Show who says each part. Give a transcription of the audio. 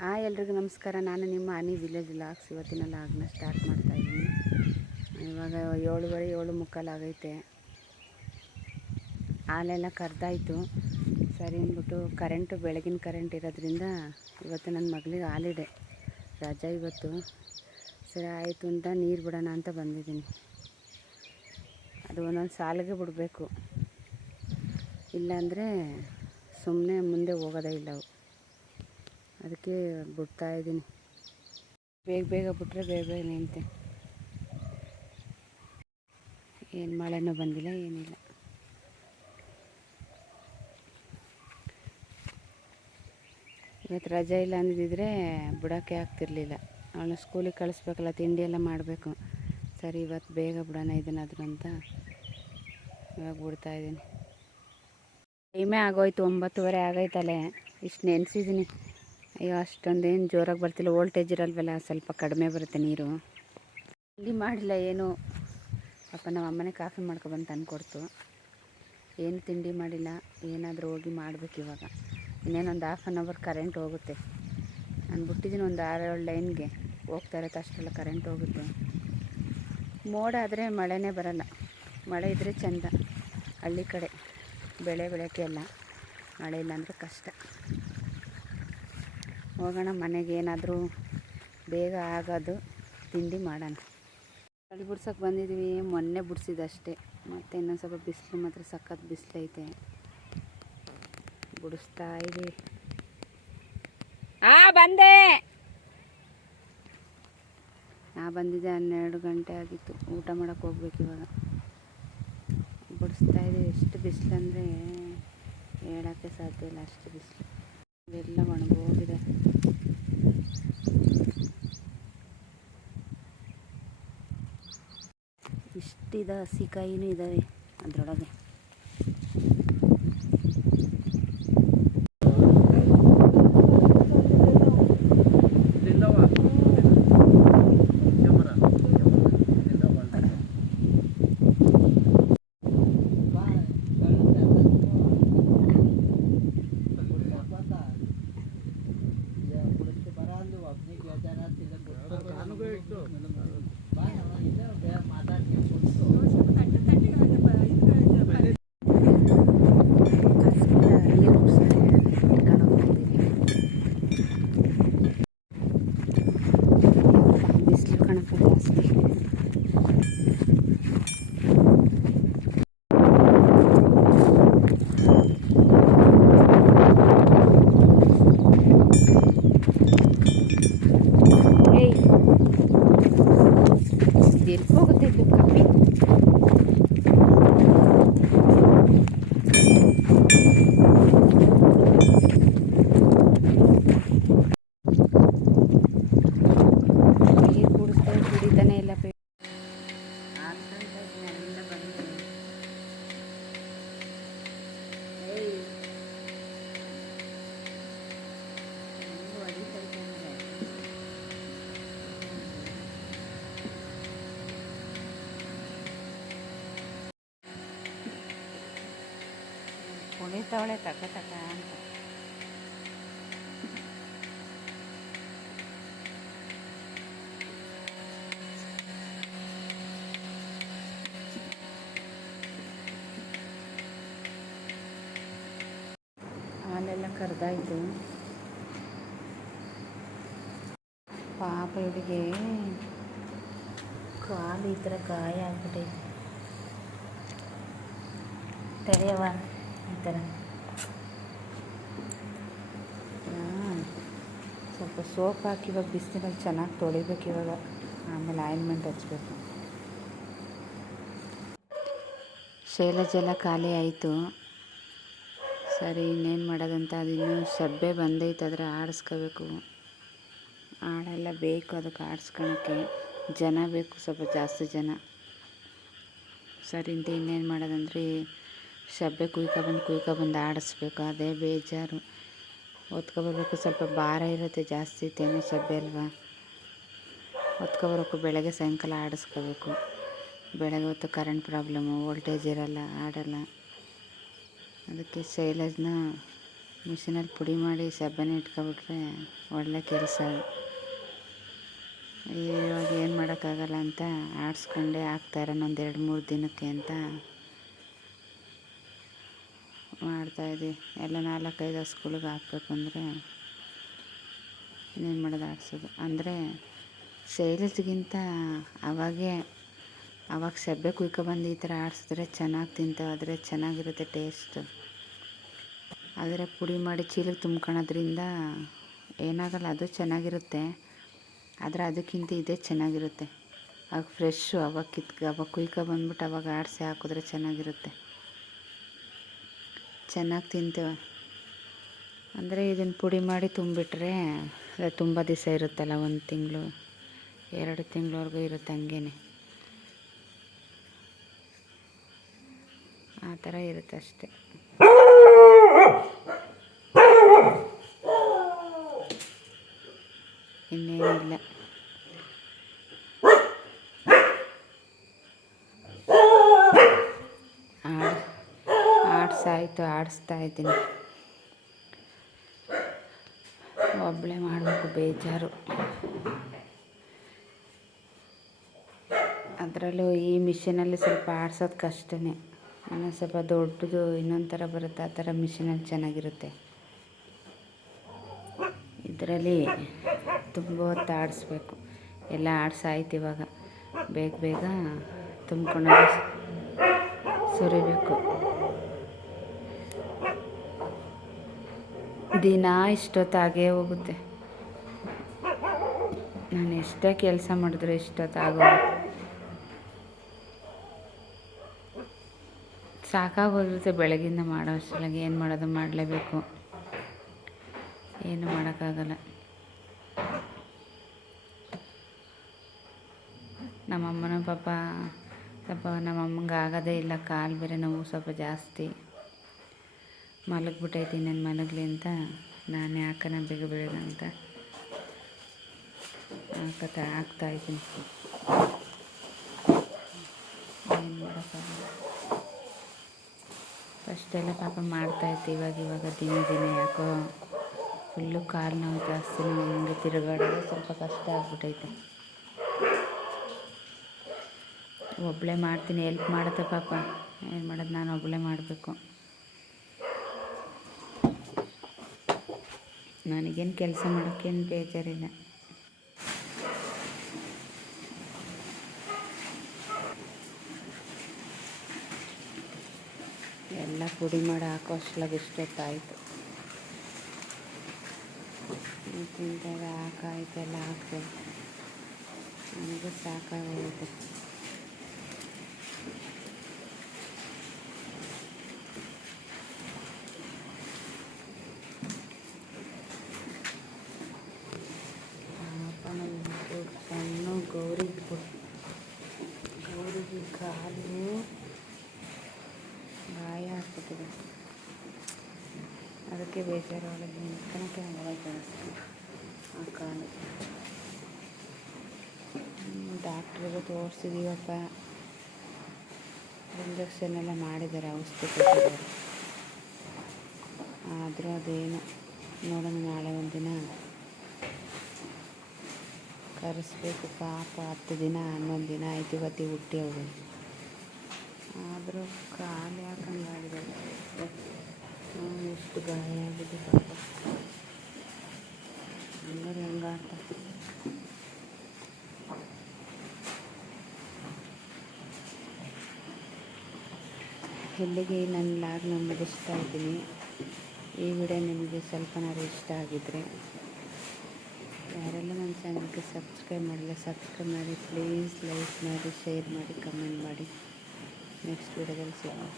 Speaker 1: ಆ ಎಲ್ರಿಗೂ ನಮಸ್ಕಾರ. ನಾನು ನಿಮ್ಮ ಅನಿ ವಿಲೇಜ್ ಲಾಕ್ಸ್ ಇವತ್ತಿನ ಲಾಗ್ನ ಸ್ಟಾರ್ಟ್ ಮಾಡ್ತಾ ಇದ್ದೀನಿ. ಇವಾಗ ಏಳುವರೆ, ಏಳು ಮುಕ್ಕಾಲು ಆಗೈತೆ. ಹಾಲೆಲ್ಲ ಕರೆದಾಯ್ತು. ಸರಿ ಅಂದ್ಬಿಟ್ಟು ಕರೆಂಟು ಬೆಳಗಿನ ಕರೆಂಟ್ ಇರೋದ್ರಿಂದ ಇವತ್ತು ನನ್ನ ಮಗಳಿಗೆ ಹಾಲಿಡೆ. ರಜಾ ಇವತ್ತು. ಸರಿ, ಆಯಿತು ಅಂತ ನೀರು ಬಿಡೋಣ ಅಂತ ಬಂದಿದ್ದೀನಿ. ಅದು ಒಂದೊಂದು ಸಾಲಿಗೆ ಬಿಡಬೇಕು. ಇಲ್ಲಾಂದರೆ ಸುಮ್ಮನೆ ಮುಂದೆ ಹೋಗೋದೇ ಇಲ್ಲ. ಅವು ಅದಕ್ಕೆ ಬಿಡ್ತಾ ಇದ್ದೀನಿ. ಬೇಗ ಬೇಗ ಬಿಟ್ಟರೆ ಬೇಗ ಬೇಗ ನಿಂತೆ. ಏನು ಮಳೆನೂ ಬಂದಿಲ್ಲ, ಏನಿಲ್ಲ. ಇವತ್ತು ರಜೆ ಇಲ್ಲ ಅಂದಿದ್ದರೆ ಬಿಡೋಕ್ಕೆ ಆಗ್ತಿರ್ಲಿಲ್ಲ. ಅವಳನ್ನ ಸ್ಕೂಲಿಗೆ ಕಳಿಸ್ಬೇಕಲ್ಲ, ತಿಂಡಿ ಎಲ್ಲ ಮಾಡಬೇಕು. ಸರಿ, ಇವತ್ತು ಬೇಗ ಬಿಡೋಣ ಇದನ್ನಾದ್ರು ಅಂತ ಇವಾಗ ಬಿಡ್ತಾ ಇದ್ದೀನಿ. ಟೈಮೇ ಆಗೋಯ್ತು, ಒಂಬತ್ತುವರೆ ಆಗೈತಲ್ಲೇ ಇಷ್ಟು ನೆನೆಸಿದ್ದೀನಿ ಅಯ್ಯೋ, ಅಷ್ಟೊಂದೇನು ಜೋರಾಗಿ ಬರ್ತಿಲ್ಲ. ವೋಲ್ಟೇಜ್ ಇರಲ್ವಲ್ಲ, ಸ್ವಲ್ಪ ಕಡಿಮೆ ಬರುತ್ತೆ ನೀರು. ಇಲ್ಲಿ ಮಾಡಿಲ್ಲ ಏನು. ಪಾಪ ನಮ್ಮ ಅಮ್ಮನೇ ಕಾಫಿ ಮಾಡ್ಕೊಬಂದು ತಂದುಕೊಡ್ತು ಏನು ತಿಂಡಿ ಮಾಡಿಲ್ಲ. ಏನಾದರೂ ಹೋಗಿ ಮಾಡಬೇಕು ಇವಾಗ. ಇನ್ನೇನೊಂದು ಹಾಫ್ ಆನ್ ಅವರ್ ಕರೆಂಟ್ ಹೋಗುತ್ತೆ. ನಾನು ಬಿಟ್ಟಿದ್ದೀನಿ ಒಂದು ಆರು ಏಳು ಲೈನ್ಗೆ ಹೋಗ್ತಾ ಇರತ್ತೆ ಅಷ್ಟೆಲ್ಲ ಕರೆಂಟ್ ಹೋಗುತ್ತೆ. ಮೋಡ ಆದರೆ ಮಳೆನೇ ಬರಲ್ಲ. ಮಳೆ ಇದ್ದರೆ ಚೆಂದ. ಹಳ್ಳಿ ಕಡೆ. ಬೆಳೆ ಬೆಳೆಯೋಕ್ಕೆ ಎಲ್ಲ ಮಳೆ ಇಲ್ಲಾಂದರೆ ಕಷ್ಟ. ಹೋಗೋಣ, ಮನೆಗೆ ಏನಾದರೂ ಬೇಗ ಆಗೋದು, ತಿಂಡಿ ಮಾಡೋಣ. ಅಲ್ಲಿ ಬಿಡ್ಸೋಕೆ ಬಂದಿದ್ವಿ, ಮೊನ್ನೆ ಬಿಡ್ಸಿದಷ್ಟೇ. ಮತ್ತು ಇನ್ನೊಂದು ಸ್ವಲ್ಪ ಬಿಸಿಲು ಮಾತ್ರ ಸಖತ್ ಬಿಸಿಲೈತೆ. ಬಿಡಿಸ್ತಾ ಇದ್ದೀವಿ. ಆ, ಬಂದೆ! ನಾ ಬಂದಿದ್ದೆ ಹನ್ನೆರಡು ಗಂಟೆ ಆಗಿತ್ತು. ಊಟ ಮಾಡೋಕೆ ಹೋಗ್ಬೇಕು ಇವಾಗ. ಬಿಡಿಸ್ತಾ ಇದೆ ಎಷ್ಟು ಬಿಸಿಲು ಅಂದರೆ ಹೇಳೋಕ್ಕೆ ಸಾಧ್ಯ ಇಲ್ಲ, ಅಷ್ಟು ಬಿಸಿಲು. ಇವೆಲ್ಲ ಒಣಗೋಗಿದೆ. ಇಷ್ಟಿದ ಹಸಿಕಾಯಿನೂ ಇದ್ದಾವೆ ಅದರೊಳಗೆ ಹಸಿದ ನೀರು ಕುಡ್ಸೋದೆ ಇಟ್ಕೊಂಡು ಹೋಗ್ತಿದ್ದೀವಿ ಬಿಸಿಲು ಕಣಪ್ಪ ಜಾಸ್ತಿ ಏಯ್ ಎಲ್ಲಿ ಹೋಗುತ್ತೆ ಇದು ಕಪ್ಪಿ ನೀರು ಕುಡಿಸ್ತಾ ಕುಡಿತಾನೆ ಇಲ್ಲ ಪೇ ಕುಣಿತಾವಳೆ ತಕ ತಕ ಅಂತ. ಹಾಲೆಲ್ಲ ಕರೆದಾಯ್ತು. ಪಾಪ ಇವಳಿಗೆ ಕಾಲು ಈ ಥರ ಗಾಯ ಆಗ್ಬಿಟ್ಟೈತೆ ತೆರೆಯವ ಈ ಥರ ಸ್ವಲ್ಪ ಸೋಪ್ ಹಾಕಿ ಇವಾಗ ಬಿಸಿಲಿನಲ್ಲಿ ಚೆನ್ನಾಗಿ ತೊಳಿಬೇಕು ಇವಾಗ. ಆಮೇಲೆ ಆಯಿಂಟ್ಮೆಂಟ್ ಹಚ್ಬೇಕು. ಶೈಲಜ್ ಎಲ್ಲ ಖಾಲಿ ಆಯಿತು. ಸರಿ, ಇನ್ನೇನು ಮಾಡೋದಂತ ಅದಿನ್ನೂ ಸಬ್ಬೆ ಬಂದೈತೆ ಆದರೆ ಆಡಿಸ್ಕೋಬೇಕು. ಆಡೆಲ್ಲ ಬೇಕು ಅದಕ್ಕೆ ಆಡಿಸ್ಕೊಳಕ್ಕೆ. ಜನ ಬೇಕು ಸ್ವಲ್ಪ ಜಾಸ್ತಿ ಜನ. ಸರಿ ಅಂತ ಇನ್ನೇನು ಮಾಡೋದಂದ್ರೆ ಸಬ್ಬೆ ಕುಯ್ಕೊಬಂದು ಕುಯ್ಕೊಬಂದು ಆಡಿಸ್ಬೇಕು. ಅದೇ ಬೇಜಾರು. ಹೊತ್ಕೊಬರ್ಬೇಕು. ಸ್ವಲ್ಪ ಭಾರ ಇರುತ್ತೆ ಜಾಸ್ತಿ ತೆನೆ ಸಬ್ಬೆ ಅಲ್ವಾ? ಹೊತ್ಕೊಬರೋಕು ಬೆಳಗ್ಗೆ ಸಾಯಂಕಾಲ ಆಡಿಸ್ಕೋಬೇಕು. ಬೆಳಗ್ಗೆ ಹೊತ್ತು ಕರೆಂಟ್ ಪ್ರಾಬ್ಲಮ್ಮು ವೋಲ್ಟೇಜ್ ಇರಲ್ಲ, ಆಡಲ್ಲ. ಅದಕ್ಕೆ ಶೈಲಜ್ನ ಮಿಷಿನಲ್ಲಿ ಪುಡಿ ಮಾಡಿ ಸಬ್ಬನೆ ಇಟ್ಕೊಬಿಟ್ರೆ ಒಳ್ಳೆ ಕೆಲಸ. ಇವಾಗ ಏನು ಮಾಡೋಕ್ಕಾಗಲ್ಲ ಅಂತ ಆಡಿಸ್ಕೊಂಡೇ ಹಾಕ್ತಾರೆ ಒಂದು ಎರಡು ಮೂರು ದಿನಕ್ಕೆ ಅಂತ. ಮಾಡ್ತಾಯಿದ್ವಿ ಎಲ್ಲ ನಾಲ್ಕೈದು ಹಸುಗಳಿಗೆ ಹಾಕ್ಬೇಕು ಅಂದರೆ ಇನ್ನೇನು ಮಾಡೋದು ಆಡಿಸೋದು. ಅಂದರೆ ಶೈಲಜ್ಗಿಂತ ಅವಾಗೇ, ಅವಾಗ ಸಬ್ಬೆ ಕುಯ್ಕೊಬಂದು ಈ ಥರ ಆಡಿಸಿದ್ರೆ ಚೆನ್ನಾಗಿ ತಿಂತಾವಾದರೆ ಚೆನ್ನಾಗಿರುತ್ತೆ ಟೇಸ್ಟು ಆದರೆ ಪುಡಿ ಮಾಡಿ ಚೀಲಕ್ಕೆ ತುಂಬ್ಕೊಳೋದ್ರಿಂದ ಏನಾಗಲ್ಲ, ಅದು ಚೆನ್ನಾಗಿರುತ್ತೆ. ಆದರೆ ಅದಕ್ಕಿಂತ ಇದೇ ಚೆನ್ನಾಗಿರುತ್ತೆ. ಆಗ ಫ್ರೆಶ್ಶು ಅವಾಗ ಕಿತ್ಕ, ಅವಾಗ ಕುಯ್ಕೊಬಂದ್ಬಿಟ್ಟು ಅವಾಗ ಆಡಿಸಿ ಹಾಕಿದ್ರೆ ಚೆನ್ನಾಗಿರುತ್ತೆ. ಚೆನ್ನಾಗಿ ತಿಂತೇವೆ. ಅಂದರೆ ಇದನ್ನು ಪುಡಿ ಮಾಡಿ ತುಂಬಿಟ್ರೆ ಅದು ತುಂಬ ದಿವಸ ಇರುತ್ತಲ್ಲ, ಒಂದು ತಿಂಗಳು, ಎರಡು ತಿಂಗಳವರೆಗೂ ಇರುತ್ತೆ ಹಂಗೇ ಆ ಥರ ಇರುತ್ತೆ ಅಷ್ಟೆ. ಇನ್ನೇನಿಲ್ಲ. ಆಡ್ಸಾಯ್ತು ಆಡಿಸ್ತಾ ಇದ್ದೀನಿ. ಒಬ್ಬಳೇ ಮಾಡಬೇಕು ಬೇಜಾರು. ಅದರಲ್ಲೂ ಈ ಮಿಷಿನಲ್ಲಿ ಸ್ವಲ್ಪ ಆಡ್ಸೋದು ಕಷ್ಟನೇ. ಇನ್ನೊಂದು ಸ್ವಲ್ಪ ದೊಡ್ಡದು ಇನ್ನೊಂದು ಥರ ಬರುತ್ತೆ, ಆ ಥರ ಮಿಷಿನಲ್ಲಿ ಚೆನ್ನಾಗಿರುತ್ತೆ. ಇದರಲ್ಲಿ ತುಂಬ ಹೊತ್ತು ಆಡಿಸ್ಬೇಕು. ಎಲ್ಲ ಆಡ್ಸಾಯ್ತು ಇವಾಗ. ಬೇಗ ಬೇಗ ತುಂಬ್ಕೊಂಡು ಸುರಿಬೇಕು. ದಿನ ಇಷ್ಟೊತ್ತಾಗೇ ಹೋಗುತ್ತೆ. ನಾನು ಎಷ್ಟೇ ಕೆಲಸ ಮಾಡಿದ್ರೆ ಇಷ್ಟೊತ್ತಾಗೋ ಸಾಕಾಗೋಗಿರುತ್ತೆ ಬೆಳಗಿಂದ ಮಾಡೋ ಅಷ್ಟರೊಳಗೆ ಏನು ಮಾಡೋದು ಮಾಡಲೇಬೇಕು. ಏನು ಮಾಡೋಕ್ಕಾಗಲ್ಲ. ನಮ್ಮಮ್ಮನ ಪಾಪ ಸ್ವಲ್ಪ ನಮ್ಮಮ್ಮಂಗೆ ಆಗೋದೇ ಇಲ್ಲ, ಕಾಲು ಬೇರೆ ನೋವು ಸ್ವಲ್ಪ ಜಾಸ್ತಿ. ಮಲಗಿಬಿಟ್ಟೈತಿ ನಾನು ಮಲಗಲಿ ಅಂತ. ನಾನೇ ಹಾಕೋಣ ಬೇಗ ಬೇಗ ಅಂತ. ಹಾಕತ್ತ ಹಾಕ್ತಾಯಿದ್ದೀನಿ ಏನು ಮಾಡೋಕ್ಕಾಗಲ್ಲ. ಫಸ್ಟೆಲ್ಲ ಪಾಪ ಮಾಡ್ತಾಯಿತ್ತು. ಇವಾಗ ಇವಾಗ ದಿನ ದಿನ ಯಾಕೋ ಫುಲ್ಲು ಕಾಲು ನೋವು ಜಾಸ್ತಿ ನಮಗೆ ತಿರುಗಾಡೋದು ಸ್ವಲ್ಪ ಕಷ್ಟ ಆಗ್ಬಿಟ್ಟೈತೆ. ಒಬ್ಬಳೇ ಮಾಡ್ತೀನಿ ಎಲ್ಪ್ ಮಾಡುತ್ತೆ ಪಾಪ. ಏನು ಮಾಡೋದು, ನಾನು ಒಬ್ಬಳೇ ಮಾಡಬೇಕು. ನನಗೇನು ಕೆಲಸ ಮಾಡೋಕ್ಕೇನು ಬೇಜಾರಿಲ್ಲ. ಎಲ್ಲ ಪುಡಿ ಮಾಡಿ ಹಾಕೋ ಅಷ್ಟ್ಲಾಗ ಇಷ್ಟೊತ್ತಾಯಿತು ತಿಂತಾಗ ಹಾಕಾಯ್ತು ಎಲ್ಲ ಹಾಕ್ತೇವೆ ನನಗೂ ಸಾಕಾಗೋಗುತ್ತೆ ಪಾಪ ನಮ್ಮ ಸಣ್ಣ ಗೌರಿಗೆ ಗೌರಿಗೆ ಕಾಲು ಗಾಯ ಆಗ್ಬಿಟ್ಟಿದೆ ಅದಕ್ಕೆ ಬೇಜಾರು ಒಳಗೆ ನಿಂತ್ಕೊಳಕ್ಕೆ ಆಗಲ್ಲ ಆ ಕಾಲು. ಡಾಕ್ಟ್ರಿಗೆ ತೋರಿಸಿದೀವಪ್ಪ. ಇಂಜೆಕ್ಷನ್ ಎಲ್ಲ ಮಾಡಿದ್ದಾರೆ, ಔಷಧಿ ಕೊಟ್ಟಿದ್ದಾರೆ. ಆದರೂ ಅದೇನು. ನೋಡೋಣ ನಾಳೆ ಒಂದಿನ. ಕರೆಸ್ಬೇಕು ಪಾಪ ಹತ್ತು ದಿನ, ಹನ್ನೊಂದು ದಿನ ಆಯ್ತು ಇವತ್ತಿ ಹುಟ್ಟಿ ಅವರು ಆದರೂ ಕಾಲು ಯಾಕಂಗಾಗಿದೆ ಎಷ್ಟು ಗಾಯ ಆಗಿದೆ ಪಾಪ. ಹೆಂಗಾಡ್ತ ಇಲ್ಲಿಗೆ ನನ್ನ ಇಷ್ಟ ಇದ್ದೀನಿ. ಈ ವಿಡಿಯೋ ನಿಮಗೆ ಸ್ವಲ್ಪನಾರು ಇಷ್ಟ ಆಗಿದ್ರೆ ಯಾರೆಲ್ಲ ನನ್ನ ಚಾನಲ್ಗೆ ಸಬ್ಸ್ಕ್ರೈಬ್ ಮಾಡಿಲ್ಲ, ಸಬ್ಸ್ಕ್ರೈಬ್ ಮಾಡಿ, ಪ್ಲೀಸ್ ಲೈಕ್ ಮಾಡಿ, ಶೇರ್ ಮಾಡಿ, ಕಮೆಂಟ್ ಮಾಡಿ. ನೆಕ್ಸ್ಟ್ ವಿಡಿಯೋದಲ್ಲಿ ಸಿಗೋಣ.